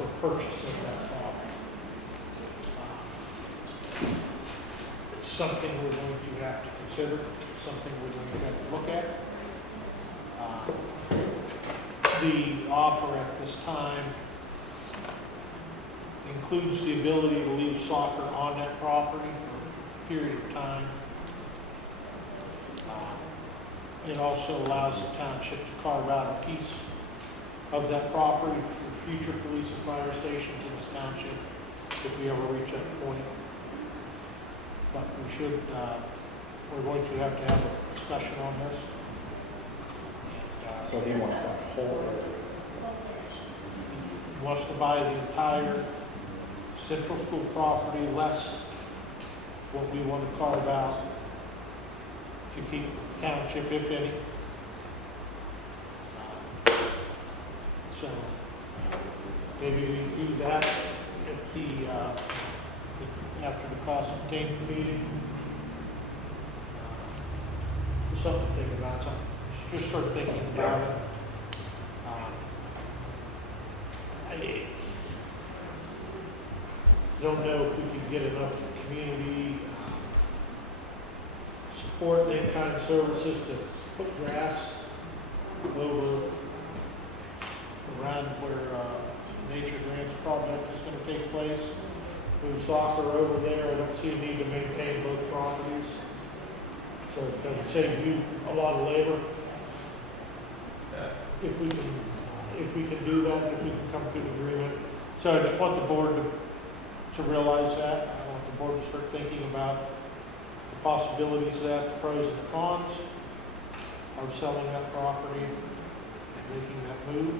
for purchasing that property. It's something we're going to have to consider, something we're going to have to look at. The offer at this time includes the ability to leave soccer on that property for a period of time. It also allows the township to carve out a piece of that property for future police and fire stations in this township if we ever reach that point. But we should, we're going to have a discussion on this. So he wants that whole area. He wants to buy the entire central school property, less what we want to carve out to keep the township, if any. So maybe we do that at the after the cost containment meeting. Something to think about. Just start thinking about it. I don't know if we can get enough community support and in-kind services to put grass over around where Nature Grants project is going to take place. Move soccer over there. I don't see a need to maintain both properties. So it doesn't save you a lot of labor. If we can do that, if we can come to an agreement. So I just want the board to realize that. I want the board to start thinking about the possibilities of that, the pros and the cons of selling that property and making that move.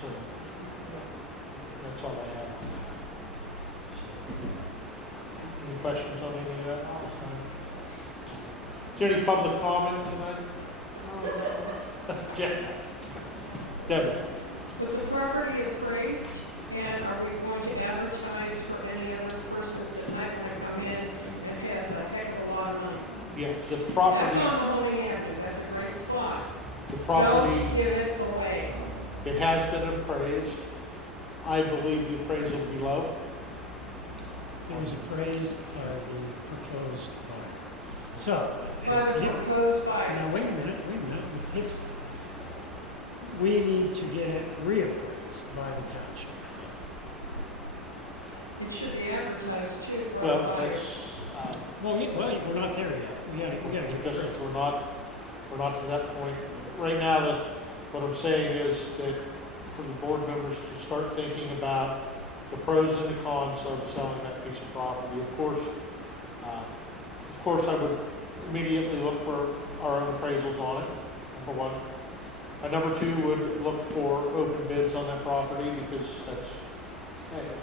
So that's all I have. Any questions on any of that this time? Is there any public comment tonight? Yeah. Dept. Was the property appraised, and are we going to advertise for any other persons that might want to come in and pass a heck of a lot of money? Yeah, the property. That's on the Laurie-Jo. That's a great spot. The property. Don't give it away. It has been appraised. I believe the appraisal will be low. It was appraised by the proposed buyer. So, By the proposed buyer. now wait a minute. We need to get it reappraised by the township. It should be advertised too. for Well, the buyer. that's, Well, we're not there yet. We gotta get it because appraised. we're not to that point. Right now, what I'm saying is that for the board members to start thinking about the pros and the cons of selling that piece of property. Of course, I would immediately look for our own appraisals on it, number one. Number two would look for open bids on that property, because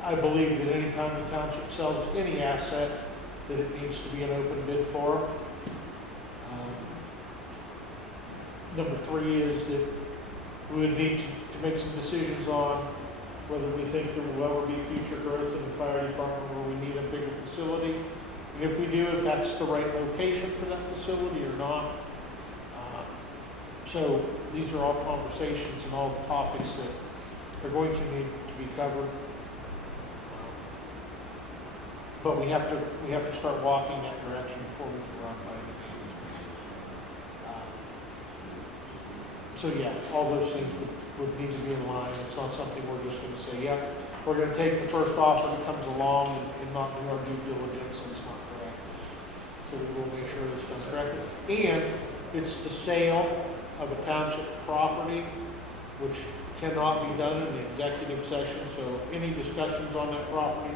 I believe that any time the township sells any asset, that it needs to be an open bid for. Number three is that we would need to make some decisions on whether we think there will ever be future growth in the fire department where we need a bigger facility. And if we do, if that's the right location for that facility or not. So these are all conversations and all topics that are going to need to be covered. But we have to start walking that direction before we can run by the games. So yeah, all those things would need to be in line. It's not something we're just going to say, yeah, we're going to take the first offer that comes along and not do our due diligence. It's not correct. So we will make sure it's done correctly. And it's the sale of a township property, which cannot be done in the executive session. So any discussions on that property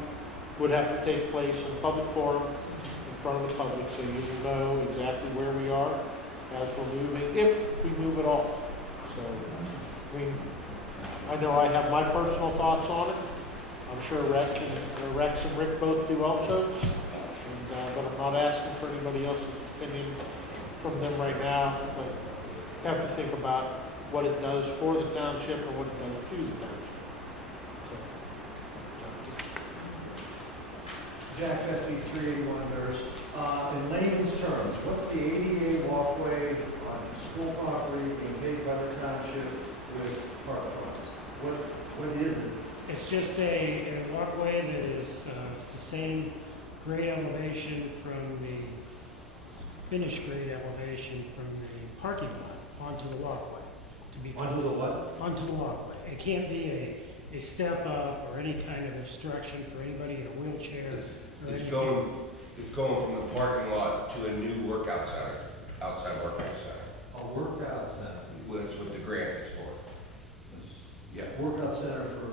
would have to take place in public forum in front of the public, so you will know exactly where we are as we're moving, if we move at all. So, I know I have my personal thoughts on it. I'm sure Rex and Rick both do also. And, but I'm not asking for anybody else's opinion from them right now. But have to think about what it does for the township and what it does to the township. Jack Bessie, 381 Durst. In layman's terms, what's the ADA walkway on school property being paid by the township with park funds? What is is it? It's just a walkway that is the same grade elevation from the finished grade elevation from the parking lot onto the walkway. To be Onto the what? onto the walkway. It can't be a step up or any kind of obstruction for anybody in a wheelchair or It's anything. going from the parking lot to a new workout center, outside workout center. A workout center. Well, that's what the grant is for. Yeah. Workout center for,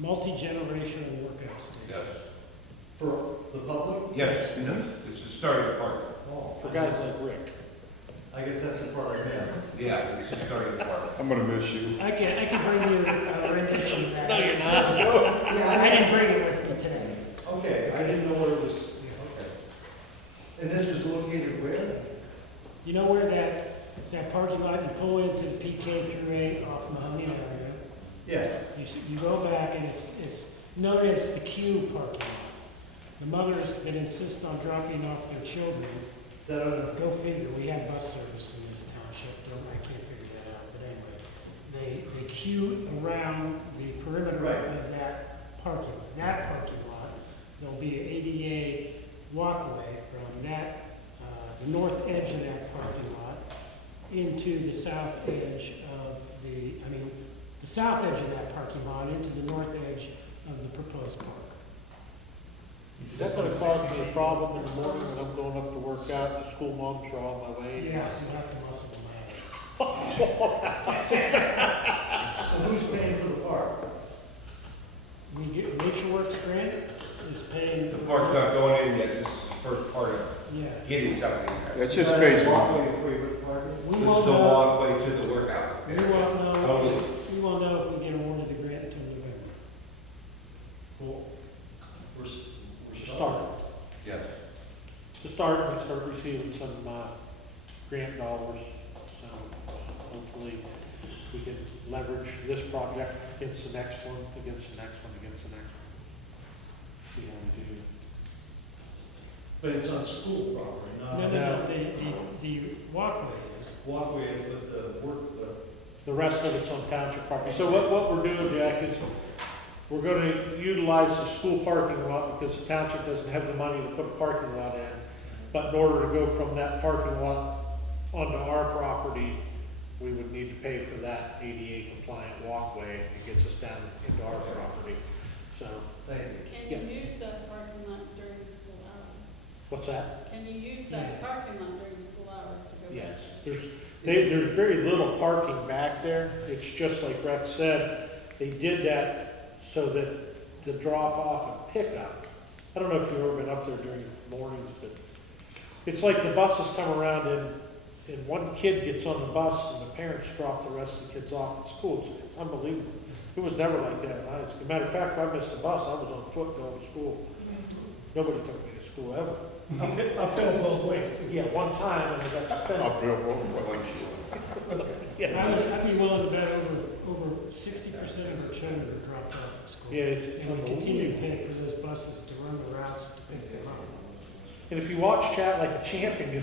Multi-generational workout station. Yes. for the public? Yes, it does. It's the start of the park. Oh, For guys like Rick. I guess that's the part I missed. Yeah, it's the start of the park. I'm gonna miss you. I can bring you a rendition of that. No, you're not. Yeah, I didn't bring it with me today. Okay, I didn't know where it was, okay. And this is located where? You know where that parking lot, you pull into PK through 8 off Mahoney Avenue. Yes. You go back and it's known as the Q parking lot. The mothers that insist on dropping off their children, Is that on go figure, we have bus service in this township, I can't figure that out, but anyway. They queue around the perimeter Right. of that parking lot. That parking lot, there'll be an ADA walkway from that, the north edge of that parking lot into the south edge of the south edge of that parking lot into the north edge of the proposed park. That's gonna cause me a problem in the morning when I'm going up to work out, the school moms are on my way. Yeah, you have to muscle them out. So who's paying for the park? We get, Nature Works grant is paying. The park's not going in yet. This is the first part of Yeah. getting something. That's just phase one. Walkway before you put parking? We This is won't the know, walkway to the workout. we won't know, Totally. we won't know if we get awarded the grant until November. Well, we're Start. Yes. To start, we start receiving some, grant dollars, so hopefully we can leverage this project against the next one, against the next one, against the next one. See how we do. But it's on school property, No, not no, no, the walkway is. walkways, but the work, The rest of it's on township property. So what we're doing, Jack, is we're gonna utilize the school parking lot because the township doesn't have the money to put a parking lot in. But in order to go from that parking lot onto our property, we would need to pay for that ADA compliant walkway. It gets us down into our property. So, thank you. Can you use that parking lot during school hours? what's that? Can you use that parking lot during school hours to go? Yes, back? there's very little parking back there. It's just like Rex said, they did that so that the drop off and pickup. I don't know if you've ever been up there during the mornings, but it's like the buses come around and one kid gets on the bus and the parents drop the rest of the kids off at school. It's unbelievable. It was never like that in high school. As a matter of fact, if I missed the bus, I was on foot going to school. Nobody took me to school ever. Uphill both ways. Yeah, one time, and I got the fence. Uphill both ways. Yeah. I'd be willing to bet over 60% of our children are dropped off at school. Yeah, it's And we continue to pay for those buses to run the routes to pick them up. And if you watch Chat Like a Champion,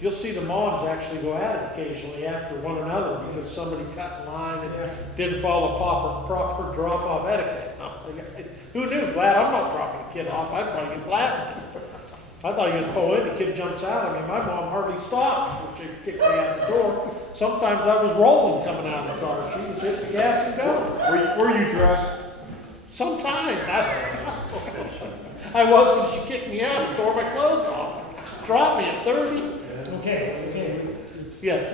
you'll see the moms actually go at it occasionally after one another because somebody cut in line and didn't follow proper drop-off etiquette. Who knew? Glad I'm not dropping a kid off. I'd probably get blasted. I thought you just pull in, the kid jumps out. I mean, my mom hardly stopped when she kicked me out the door. Sometimes I was rolling coming out of the car. She was hitting the gas and going. Were you dressed? Sometimes. I was when she kicked me out and tore my clothes off. Dropped me at 30. Okay. Yes.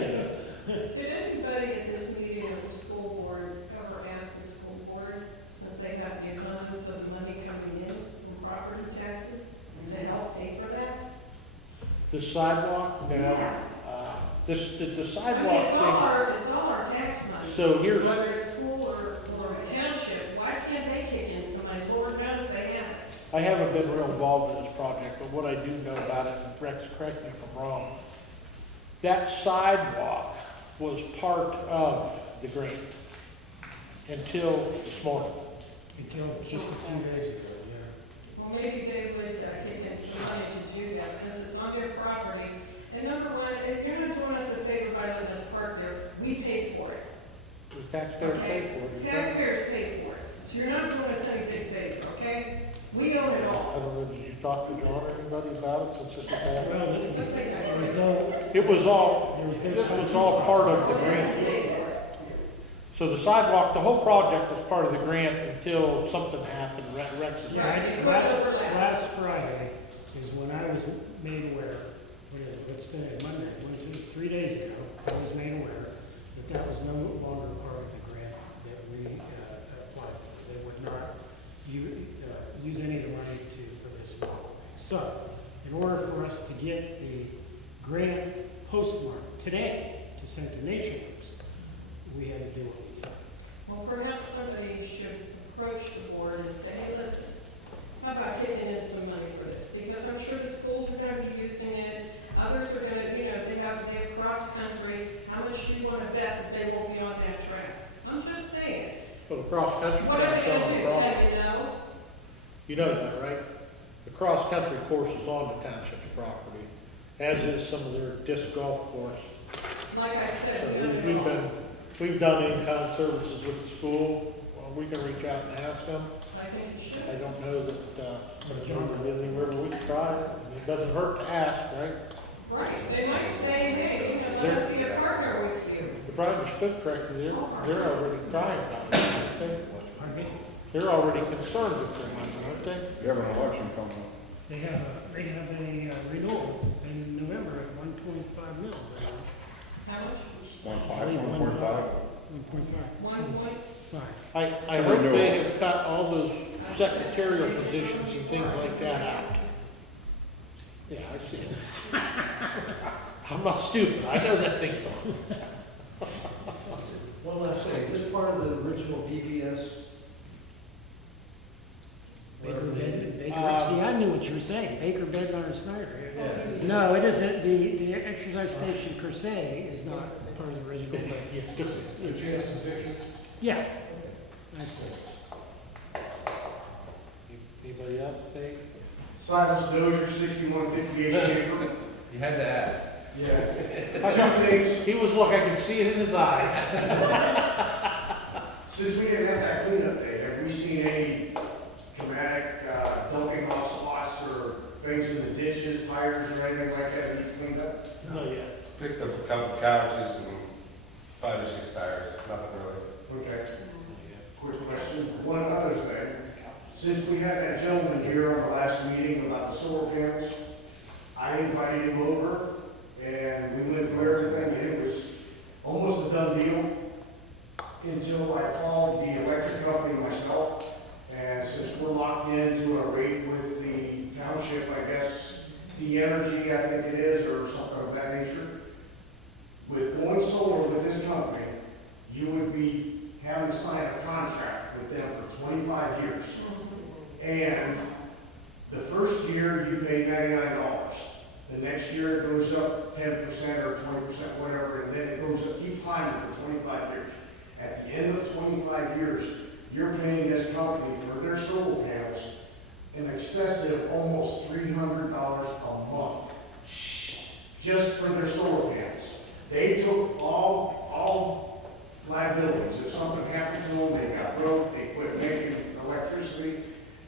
Did anybody at this meeting of the school board ever ask the school board, since they have the abundance of money coming in from property taxes, to help pay for that? The sidewalk, no. The I sidewalk mean, thing. it's all our tax money. So here's, Whether it's school or a township, why can't they kick in some money? Lord knows they have it. I haven't been real involved in this project, but what I do know about it, and Rex, correct me if I'm wrong, that sidewalk was part of the grant until this morning. Until just a few days ago, yeah. Well, maybe they would kick in some money to do that, since it's on their property. And number one, if you're not doing us a favor by letting us park there, we pay for it. The taxpayers pay for it. Taxpayers pay for it. So you're I don't know, did you talk to John or anybody about it since this was happening? Well, there was no, It was all, there was this no. was all part of the grant. So the sidewalk, the whole project was part of the grant until something happened, Rex is. Yeah, I did, last Friday is when I was made aware, what's today, Monday, 3 days ago, I was made aware that was no longer part of the grant that we applied for. They would not use any of the money for this walkway. So, in order for us to get the grant postmarked today to send to Nature Works, we had to do what we did. Well, perhaps somebody should approach the board and say, hey, listen, how about getting in some money for this? Because I'm sure the schools are gonna be using it, others are gonna, they have cross-country, how much do you wanna bet that they won't be on that track? I'm just saying. So the cross-country What are track's they on gonna the do, property. tell you no? You know that, right? The cross-country course is on the township's property, as is some of their disc golf course. Like I So said, we've done in-kind services with the school. Well, we can reach out and ask them. I think you I should. don't know that, John did anywhere, but we can try it. I mean, it doesn't hurt to ask, right? Right, they might say, hey, let us be a partner with you. If I understood correctly, they're already trying about it, aren't they? Pardon me? They're already concerned with their money, aren't they? You have an election coming up. They have a renewal in November at 1.5 mils. How much? 1.5, 1.5. 1.5. 1.5. I So hope renewal. they have cut all those secretarial positions and things like that out. Yeah, I see it. I'm not stupid, I know that thing's on. One last thing, is this part of the original PBS? Baker Bed, Baker, Um, see, I knew what you were saying, Baker, Bednar, and Snyder. Yeah. No, it isn't, the exercise station per se is not part of the original. Yeah, different. Yeah. That's it. Anybody else, Dave? Silas Dozier, 6158 Schaefer. You had to ask. Yeah. Two things, He was, look, I can see it in his eyes. since we didn't have that cleanup day, have we seen any dramatic dumping off spots or things in the ditches, tires or anything like that needs cleaned up? Not yet. Picked up a couple couches and 5 or 6 tires, nothing really. Okay. Quick question, one other thing. Since we had that gentleman here on the last meeting about the solar panels, I invited him over and we went through everything and it was almost a done deal until I called the electric company myself. And since we're locked into a rate with the township, I guess, the energy, I think it is, or something of that nature, with going solar with this company, you would be having to sign a contract with them for 25 years. And the first year you pay $99. The next year it goes up 10% or 20%, whatever, and then it goes up, keeps climbing for 25 years. At the end of 25 years, you're paying this company for their solar panels in excess of almost $300 a month, just for their solar panels. They took all liabilities. If something happened to them, they got broke, they quit making electricity.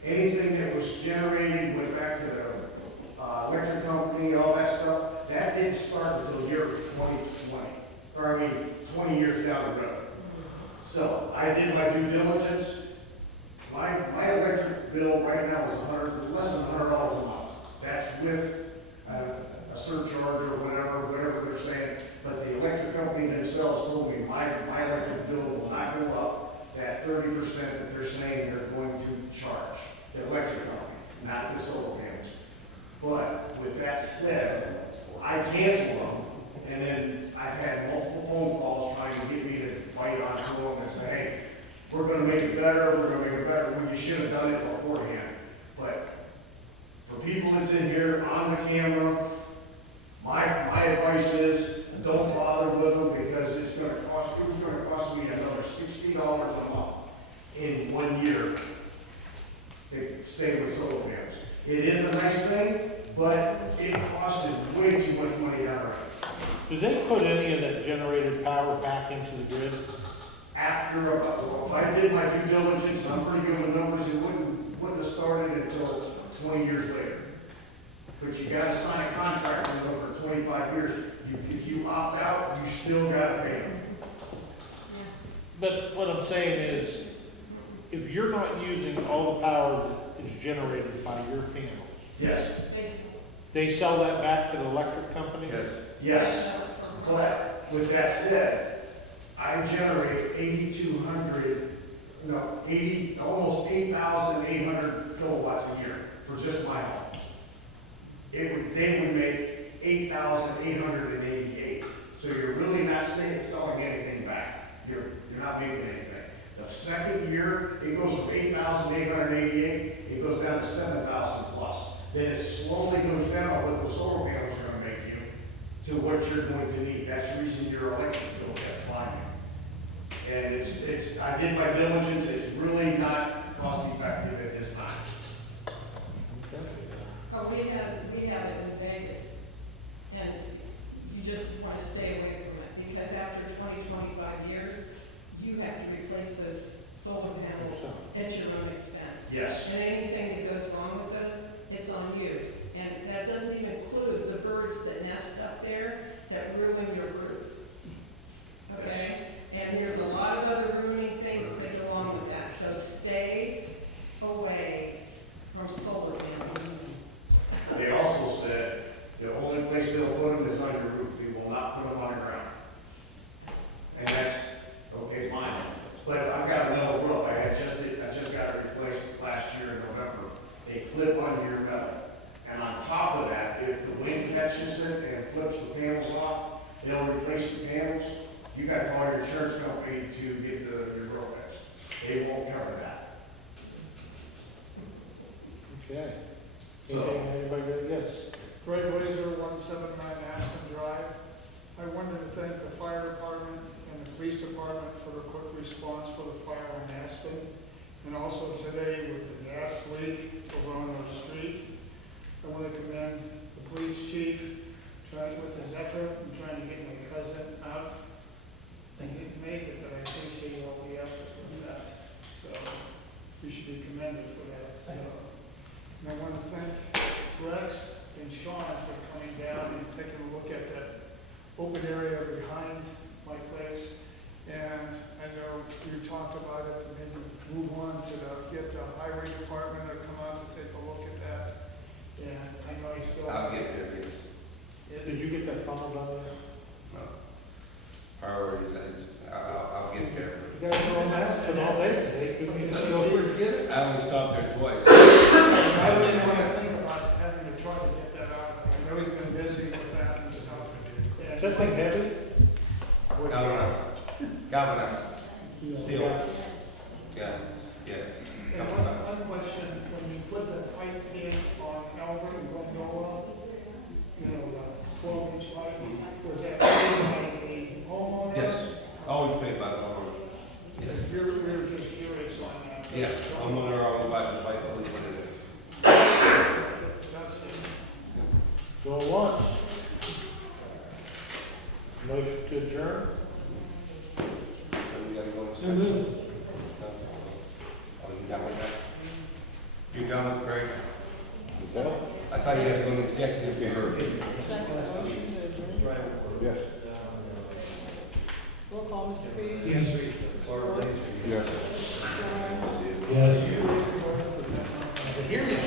Anything that was generated went back to the electric company, all that stuff. That didn't start until the year 2020, or 20 years down the road. So I did my due diligence. My electric bill right now is less than $100 a month. That's with a surcharge or whatever they're saying. But the electric company themselves told me my electric bill will not go up that 30% that they're saying they're going to charge the electric company, not the solar panels. But with that said, I canceled them, and then I've had multiple phone calls trying to get me to bite onto them and say, hey, we're gonna make it better, well, you should have done it beforehand. But for people that's in here on the camera, my advice is, don't bother with them because it was gonna cost me another $60 a month in 1 year to stay with solar panels. It is a nice thing, but it costed way too much money outright. Did they put any of that generated power back into the grid? If I did my due diligence, and I'm pretty good with numbers, it wouldn't have started until 20 years later. But you gotta sign a contract with them for 25 years. If you opt out, you still gotta pay them. But what I'm saying is, if you're not using all the power that is generated by your panels, Yes, they sell that back to the electric company? Yes. yes. But with that said, I generate almost 8,800 kilowatts a year for just my home. They would make 8,888. So you're really not selling anything back. You're not making anything. The second year, it goes from 8,888, it goes down to 7,000 plus. Then it slowly goes down what those solar panels are gonna make you to what you're going to need. That's the reason your electric bill kept climbing. And I did my diligence, it's really not cost effective at this time. Oh, we have it in Vegas, and you just want to stay away from it, because after 25 years, you have to replace those solar panels at your own expense. Yes. And anything that goes wrong with those, it's on you. And that doesn't even include the birds that nest up there that ruin your roof. Okay? And there's a lot of other ruining things that go along with that, so stay away from solar panels. They also said the only place they'll put them is on your roof. They will not put them on the ground. And that's, okay, fine. But I've got a metal roof. I just got it replaced last year in November. They clip onto your metal. And on top of that, if the wind catches it and flips the panels off, they'll replace the panels. You got to call your insurance company to get your roof fixed. They won't cover that. Okay. So- Anybody got, yes? Greg Laser, 179 Aspen Drive. I wanted to thank the fire department and the police department for the quick response for the fire on Aspen. And also today with the gas leak over on our street. I want to commend the police chief trying with his effort and trying to get my cousin out. I didn't make it, but I appreciate all the effort with that. So we should be commended for that. So, and I want to thank Rex and Shawn for coming down and taking a look at that open area behind my place. And I know you talked about it, maybe move on to get the highway department to come out and take a look at that. And I know you still. I'll get there, yes. Did you get that funnel done yet? No. Priorities, I'll get there. You guys were on that, but all day today, couldn't you just go over and get it? I only stopped there twice. I don't even want to think about having to try to get that out. I know he's been busy with that and stuff. Is that thing heavy? Galvanized. Steel. Yeah, yeah. And one question, when you put the pipe in on Albert and Gondola, 12-inch pipe, was that paid by the homeowner? Yes, always paid by the homeowner. We were just curious on that. Yeah, homeowner always buys the pipe, always put it in. That's it. Go once. Motion to adjourn? So we gotta go to So moved. Oh, you got one back? You done with Craig? Is that? I thought you had to go to executive if you heard. Second motion to adjourn. Yes. Roll call, Mr. Freed. Yes. Yes. Shawn. Yeah. I hear you.